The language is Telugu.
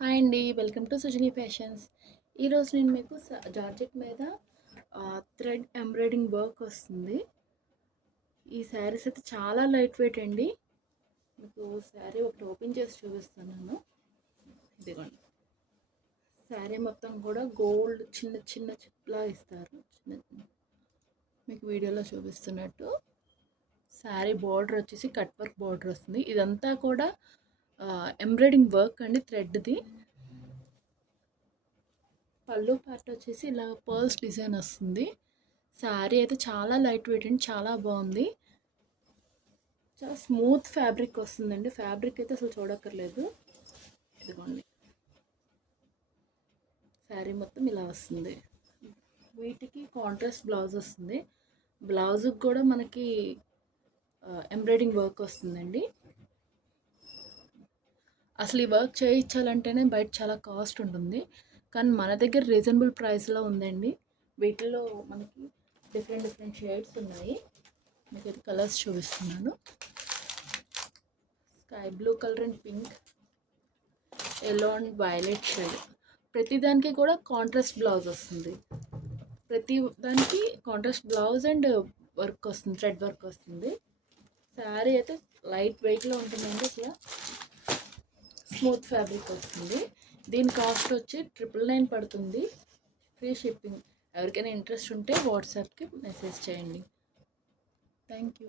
హాయ్ అండి. Welcome to Sujani fashions. ఈరోజు నేను మీకు జార్జెట్ మీద థ్రెడ్ ఎంబ్రాయిడింగ్ వర్క్ వస్తుంది. ఈ శారీస్ అయితే చాలా లైట్ వెయిట్ అండి. మీకు శారీ ఒకటి ఓపెన్ చేసి చూపిస్తున్నాను. ఇదిగోండి, శారీ మొత్తం కూడా గోల్డ్ చిన్న చిన్న చిప్లా ఇస్తారు. మీకు వీడియోలో చూపిస్తున్నట్టు శారీ బార్డర్ వచ్చేసి కట్ వర్క్ బార్డర్ వస్తుంది. ఇదంతా కూడా ఎంబ్రాయిడింగ్ వర్క్ అండి, థ్రెడ్ది. పళ్ళు పార్ట్ వచ్చేసి ఇలా పర్ల్స్ డిజైన్ వస్తుంది. శారీ అయితే చాలా లైట్ వెయిట్ అండి, చాలా బాగుంది. చాలా స్మూత్ ఫ్యాబ్రిక్ వస్తుందండి. ఫ్యాబ్రిక్ అయితే అసలు చూడక్కర్లేదు. ఇదిగోండి, శారీ మొత్తం ఇలా వస్తుంది. వీటికి కాంట్రాస్ట్ బ్లౌజ్ వస్తుంది. బ్లౌజ్కి కూడా మనకి ఎంబ్రాయిడింగ్ వర్క్ వస్తుందండి. అసలు ఈ వర్క్ చేయించాలంటేనే బయట చాలా కాస్ట్ ఉంటుంది, కానీ మన దగ్గర రీజనబుల్ ప్రైస్లో ఉందండి. వీటిలో మనకి డిఫరెంట్ డిఫరెంట్ షేడ్స్ ఉన్నాయి. మీకు అయితే కలర్స్ చూపిస్తున్నాను. Sky blue colour and pink, yellow and violet shade. ప్రతి దానికి కూడా కాంట్రాస్ట్ బ్లౌజ్ వస్తుంది. ప్రతి దానికి కాంట్రాస్ట్ బ్లౌజ్ అండ్ వర్క్ వస్తుంది, థ్రెడ్ వర్క్ వస్తుంది. శారీ అయితే లైట్ వెయిట్లో ఉంటుందండి. అసలు స్మూత్ ఫ్యాబ్రిక్ వస్తుంది. దీని కాస్ట్ వచ్చి 999 పడుతుంది, ఫ్రీ షిప్పింగ్. ఎవరికైనా ఇంట్రెస్ట్ ఉంటే వాట్సాప్కి మెసేజ్ చేయండి. Thank you.